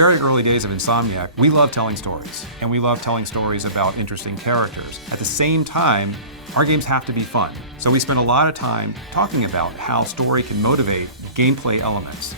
very early days of Insomniac, we love telling stories, and we love telling stories about interesting characters. At the same time, our games have to be fun. So we spend a lot of time talking about how story can motivate gameplay elements.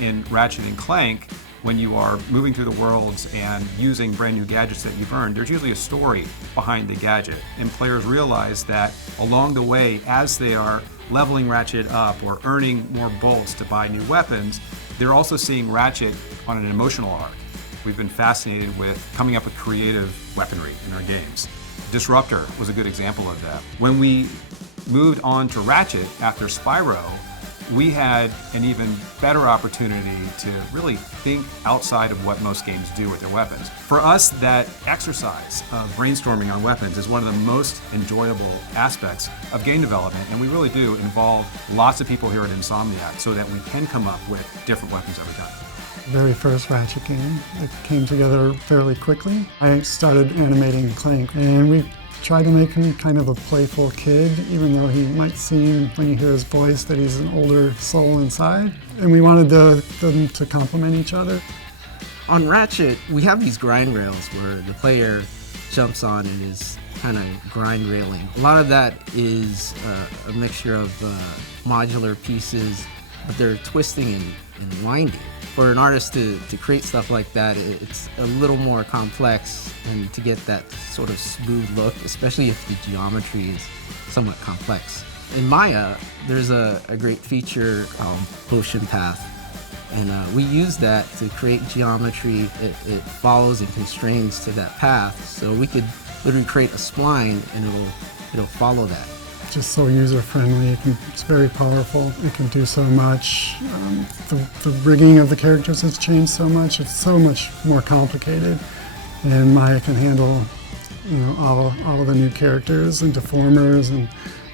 In Ratchet and Clank, when you are moving through the worlds and using brand new gadgets that you've earned, there's usually a story behind the gadget. And players realize that along the way, as they are leveling Ratchet up or earning more bolts to buy new weapons, they're also seeing Ratchet on an emotional arc. We've been fascinated with coming up with creative weaponry in our games. Disruptor was a good example of that. When we moved on to Ratchet after Spyro, we had an even better opportunity to really think outside of what most games do with their weapons. For us, that exercise of brainstorming on weapons is one of the most enjoyable aspects of game development, and we really do involve lots of people here at Insomniac so that we can come up with different weapons every time. Very first Ratchet game, it came together fairly quickly. I started animating Clank, and we tried to make him kind of a playful kid, even though he might seem, when you hear his voice, that he's an older soul inside. And we wanted them to complement each other. On Ratchet, we have these grind rails where the player jumps on and is kind of grind railing. A lot of that is a mixture of modular pieces, but they're twisting and winding. For an artist to create stuff like that, it's a little more complex, and to get that sort of smooth look, especially if the geometry is somewhat complex. In Maya, there's a great feature called Potion Path, and we use that to create geometry. It follows and constrains to that path, so we could literally create a spline and it'll follow that. Just so user-friendly, it's very powerful. It can do so much. The rigging of the characters has changed so much. It's so much more complicated, and Maya can handle, all of the new characters and deformers and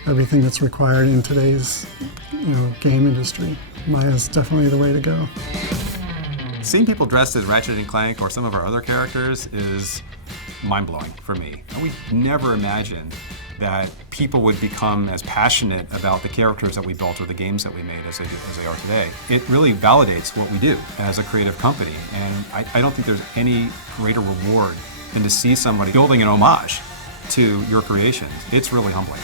everything that's required in today's, game industry. Maya is definitely the way to go. Seeing people dressed as Ratchet and Clank or some of our other characters is mind-blowing for me. We never imagined that people would become as passionate about the characters that we built or the games that we made as they are today. It really validates what we do as a creative company, and I don't think there's any greater reward than to see somebody building an homage to your creations. It's really humbling.